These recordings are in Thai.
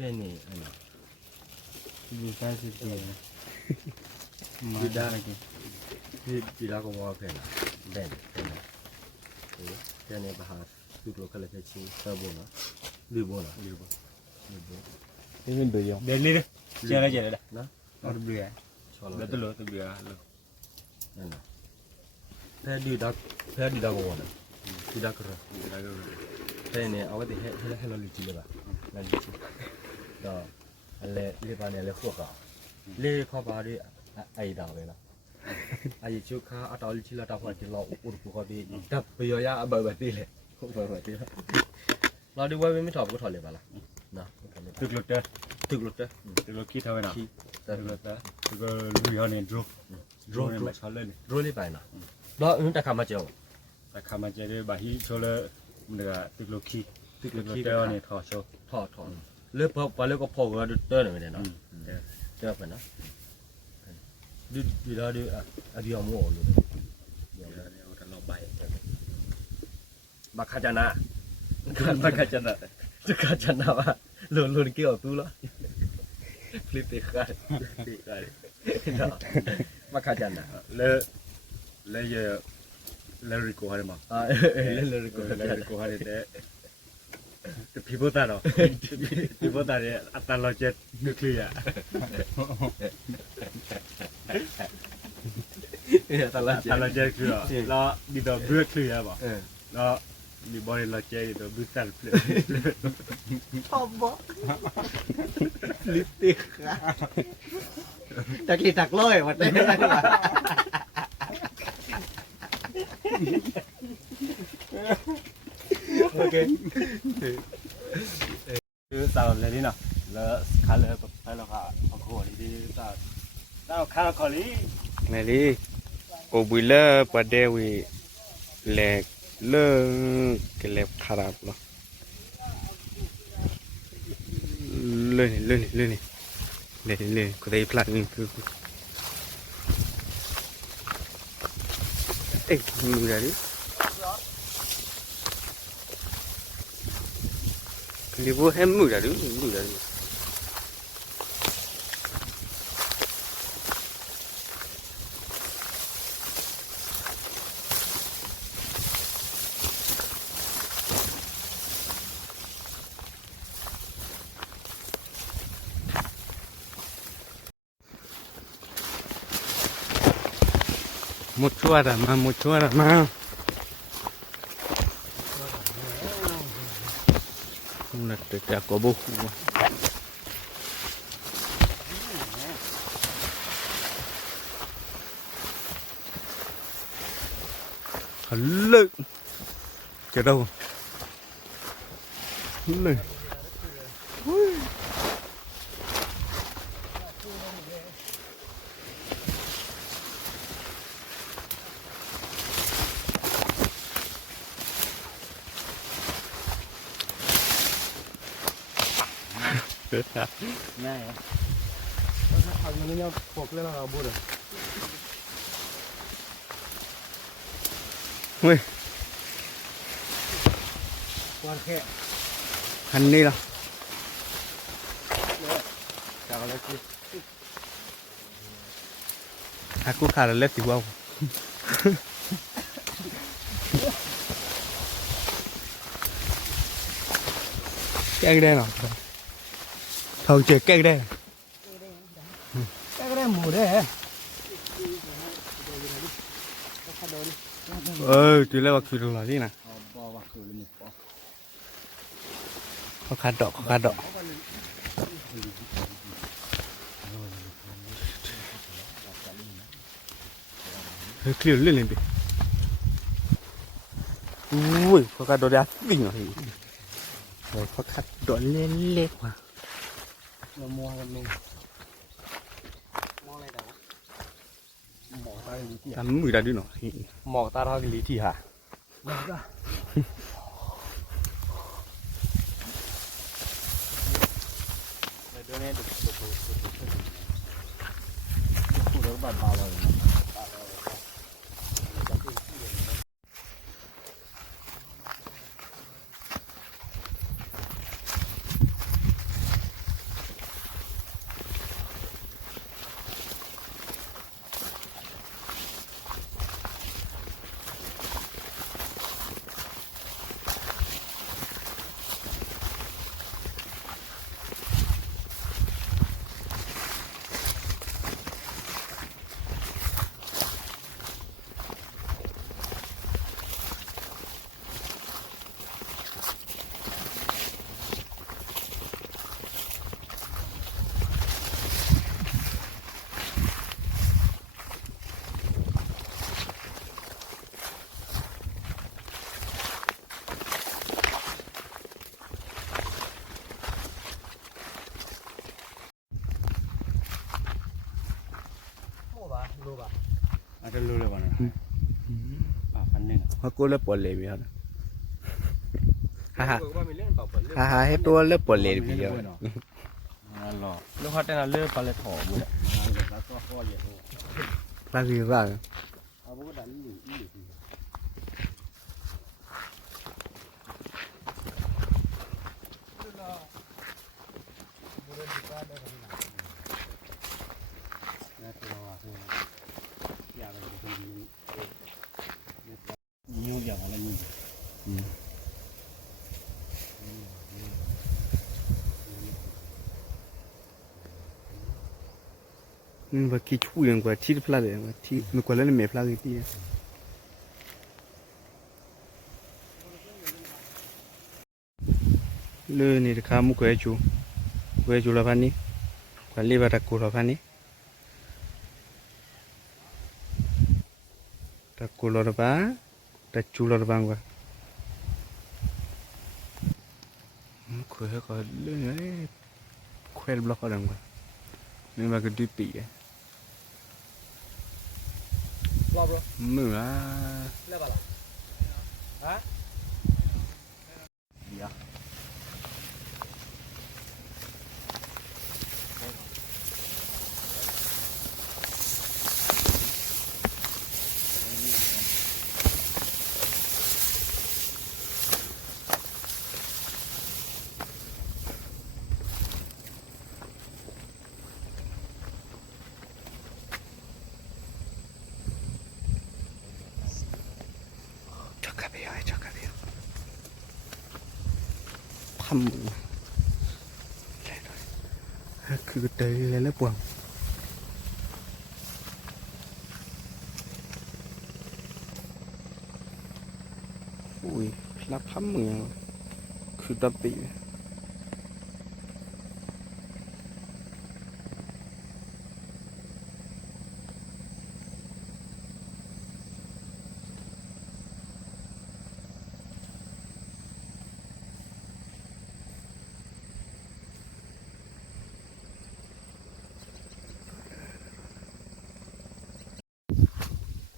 นี่อันนี้มีการสิเดียมาได้ที่เราก็ว่าเพลงเด่นแค่นี้ประหารสุดโลกเลยแค่ชิ้นเท่าบุญนะลืมบุญนะลืมบุญนี่เป็นเบื่อเด่นเลยเชื่ออะไรเจ๋งเลยนะเราเบื่อแล้วตัวเราตัวเบื่อเลยนั่นแหละแค่ดีดักก็ว่านะดีดักก็แค่นี้เอาไว้ที่ให้เราลิจิเลยป่ะเราลิจิก็อะไรเรียกว่าเนี่ยเรียกพวกอ่ะเรียกข้าวปลาดิไอ้ดาวเลยนะไอ้ชุกข้าอัตราลิจิละตาหัวจิเราอุดพวกเขาดิดับไปเยอะๆแบบตีเลยแบบตีเราดูว่าไม่ถอดก็ถอดเลยป่ะล่ะนะตึกหลุดเด้อตึกหลุดเด้อตึกหลุดขี้เท่าไหร่นะตึกหลุดเด้อตึกลุยเอาเนี่ยดรูเนี่ยไม่ชอบเลยดรูเลยไปนะแล้วแต่คำมาเจ้าแต่คำมาเจอด้วยบาฮีโชว์มันก็ตึกหลุดขี้เด้อเนี่ยถอดโชว์ถอดเลือกพอไปเลือกก็พอก็ดูเตอร์หน่อยเนาะเจอไปนะดูแล้วดูอะดีเอาหมูอยู่เดี๋ยวท่านเราไปบักขจานะบักขจานะว่าลุนเกี่ยวตู้แล้วคลิปตีกันบักขจานะแล้วเยอะแล้วริโก้อะไรมั้งแล้วริโก้อะไรแต่พี่พูดแต่เนาะพี่พูดแต่เนี่ยอัตราเราเจ็ดนิวเคลียร์ตลาดเจ็ดคือแล้วมีตัวเบื่อเคลียร์ป่ะแล้วมีบริษัทเจ็ดตัวเบื่อแต่เพลพอบอกลิปติกตะกี้ตักร้อยวันนี้ได้ไหมโอเคคือตอนเลยนี่เนาะแล้วขาเลยแบบไปแล้วค่ะเอาขวดดีๆตาข้าวขอลีนี่ดิโอบุยเลอร์ประเดี๋ยวเล็กเลิกเกล็ดขราบเนาะเลยก็ได้พลาดนี่คือเอ๊ะมึงอะไรลิบูเห็นมึงอะไรmucho arama una teta cobo lực chờ đâu lựcง่ายถ้าทำอย่างนี้เนี่ยพวกเรื่องเราบูดเลยเฮ้ยวันแค่หันนี่เหรอจากอะไรคือaku kalah left di bawah cái đây nào thầu chơi cái đây mù đấy tôi lấy waktu dulu lagi nah kau kadok clear lên đi ui kau kadok dia asing lah rồi kau kadok lelek mah muaกันลุงมองอะไรแต่ว่าหมอกตาลีที่ ทำมือได้ด้วยเนาะ หมอกตาลีที่ฮะหมอกอ่ะเดี๋ยวนี้พูดแล้วบาดตาเลย ada lu le bana papan ni ha ko le pol le bi ha ha ha ว่ามีเรื่องเปล่าเรื่อง ha ha he to le pol le bi ya Allah ลูกฮัตเต้นเลือกปลาเลยถอบุญ ada satu aku aja la bi ba aku dah lu New yang ala ni. ba ki chu yang kwa ti pla le ma ti me kwa le me pla ki ti le ni de ka mu kwe chu la ba ni kwa le ba ta ko la ba ni ta ko la ba ta chu la ba kwa kwe ko le ni kwe block ko dang kwa ni ba ke di pi รอบรถ มืออ่ะ เลือกอะไรฮะ Chakabeyo. Pam. Cứ tới lên lớp buồng. Ui, là pam mưa. Cứ đập bị.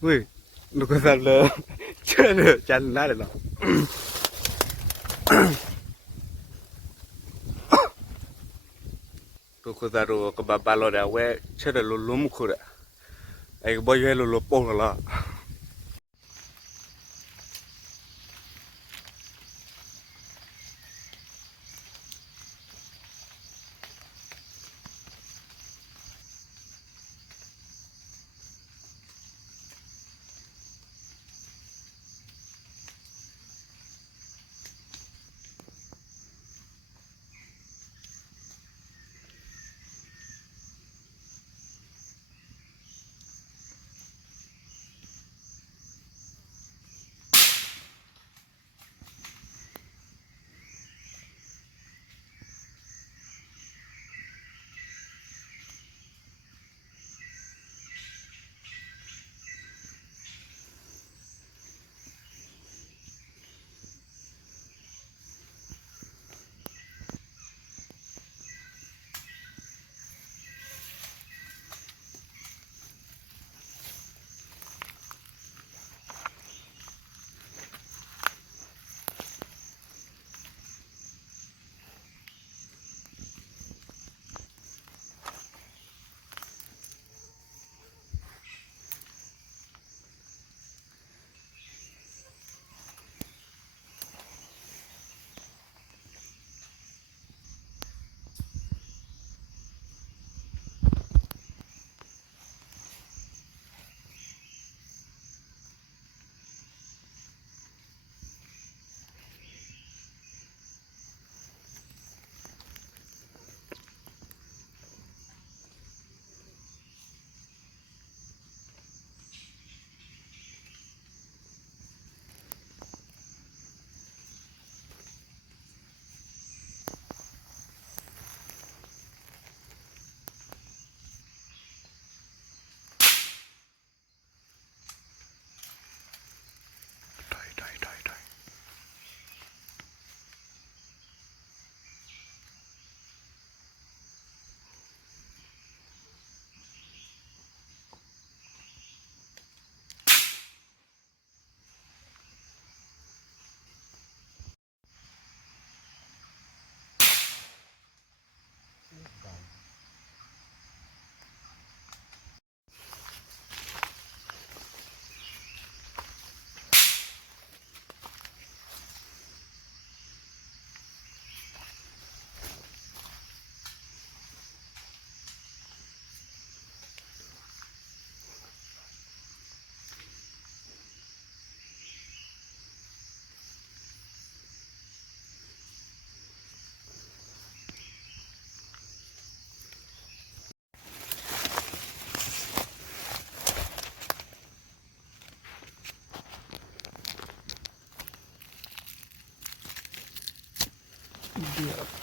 Ui, nó có sao lơ. Chưa được chân nát được đâu. Tôi có ra rồi có bà lo đã quay chưa được lùm lùm khu đã. Ai có bao giờ lùm lùm bông rồi là.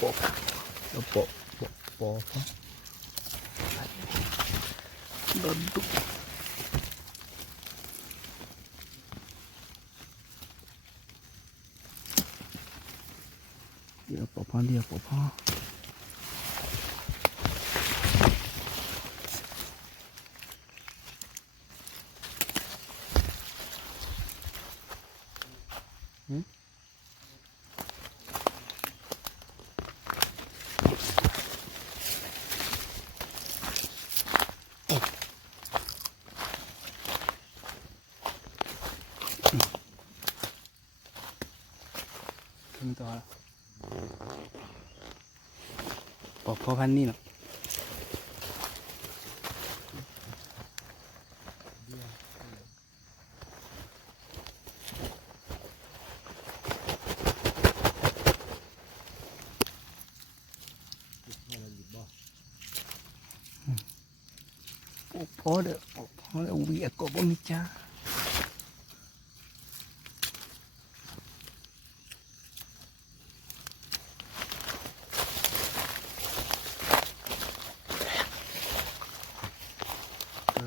เดี๋ยวปอพ่อเดี๋ยวปอพ่อขึ้นต่อแล้วปอพ่อพันนี่เนาะพอเด้อพอแล้ววีอากบมิจ้า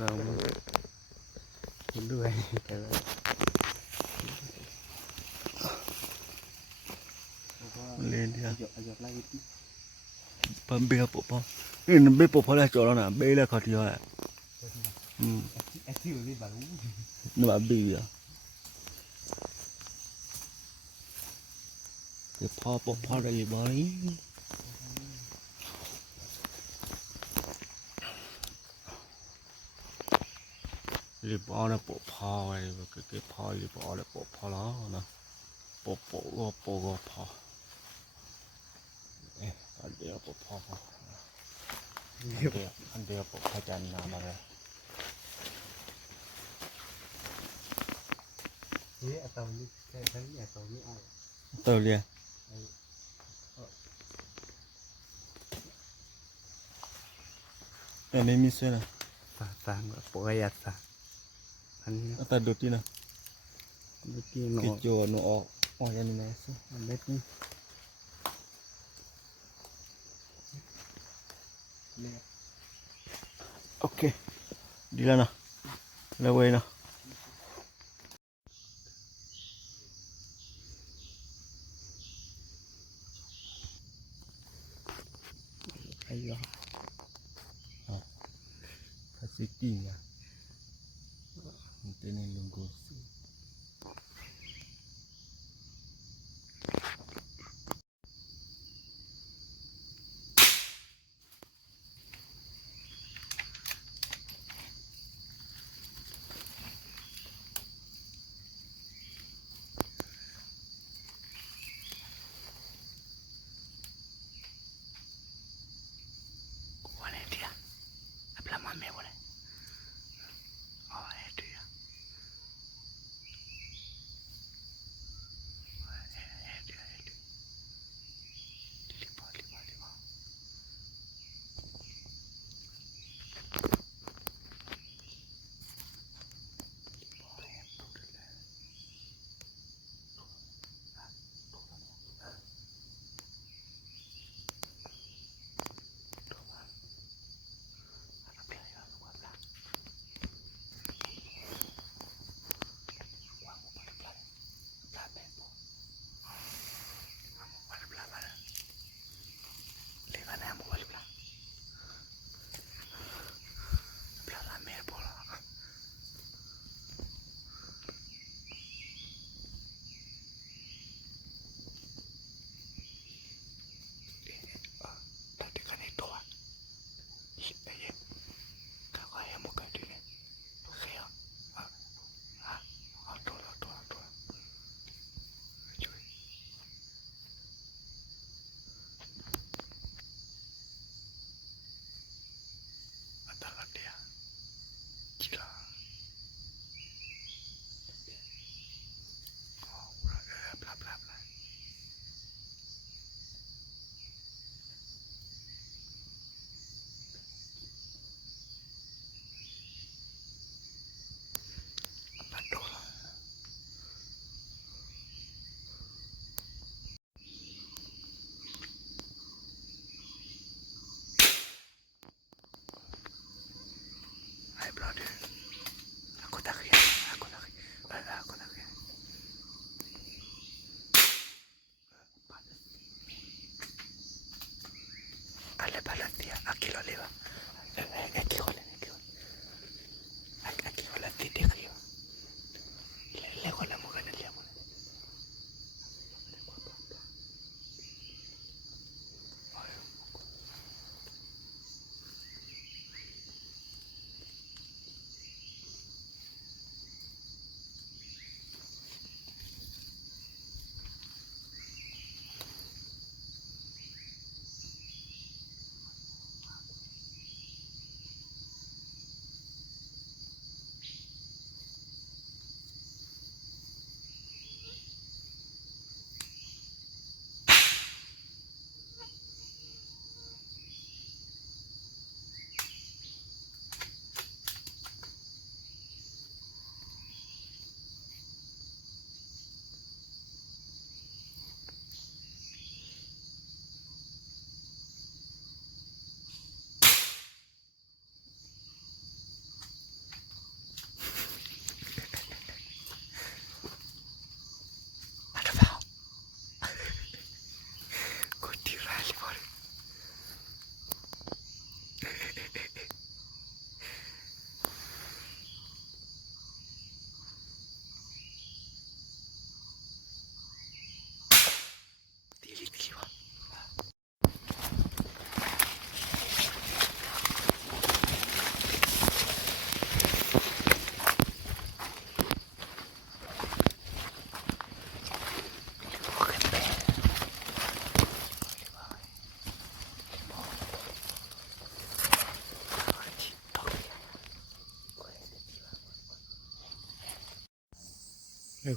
เราด้วยแต่ละเล่นเดียวปั๊มเบียร์ปุ๊บปั๊มนี่นั่นเบี้ยปุ๊บพอแล้วจอแล้วนะเบี้ยแล้วเขาที่ว่าไอ้ที่อยู่ที่บ้านนู่นบ้านเบียร์เดี๋ยวพ่อปุ๊บพ่อได้ยังไงรีบเอาเนี่ยปุ๊บพ่อไอ้cáiพ่อรีบเอาเนี่ยปุ๊บพ่อแล้วนะปุ๊บก็พ่ออันเดียวปุ๊บพ่ออันเดียวปุ๊บพระจันทร์นามาเลยนี่ตอนนี้แค่ทั้งนี้ตอนนี้เอา เตอเรียแต่ไม่มีเสื้อนะ ฟังปกติสักอันนี้ แต่ดูที่นะ เมื่อกี้หนู กิจโจหนูออกยังไงสิ อันเล็กนี่ โอเคดีแล้วนะแล้วเว้ยนะ ไอ้ยอ พาสิกี้อ่ะมันเป็นในลุงกูวันไหนเดียวอัปลามันไม่วันไหนอ๋อไอ้เดียวรีบพอ le palatia aquí lo leva aquí hola aquí hola ti te río le hola mo gana le mo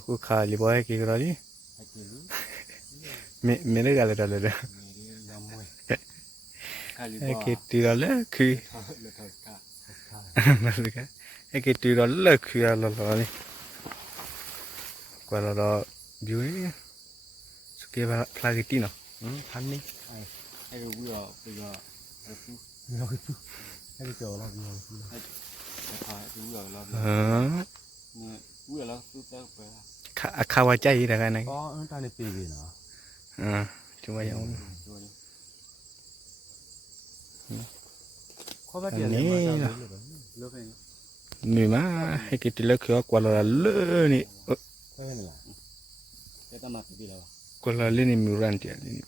ku khali boy ki ro di me le gale dale de ke ti ro le khu ma le ka ke ti ro le khu ya lo lo ni qua lo view ni ke ba plagiti no hắn đi ai rồi bây giờ lo cái cái chỗ lo nhiều cái bây giờ lo bây giờ lo tôi tới về khawa chai da cái này có ta này tì gì nữa cuma yang có phát triển này lớp này ni ma hay ke ti le khu qua lo le ni cái này là cái ta mặt bị đâu qua lo le ni mi ran ti ni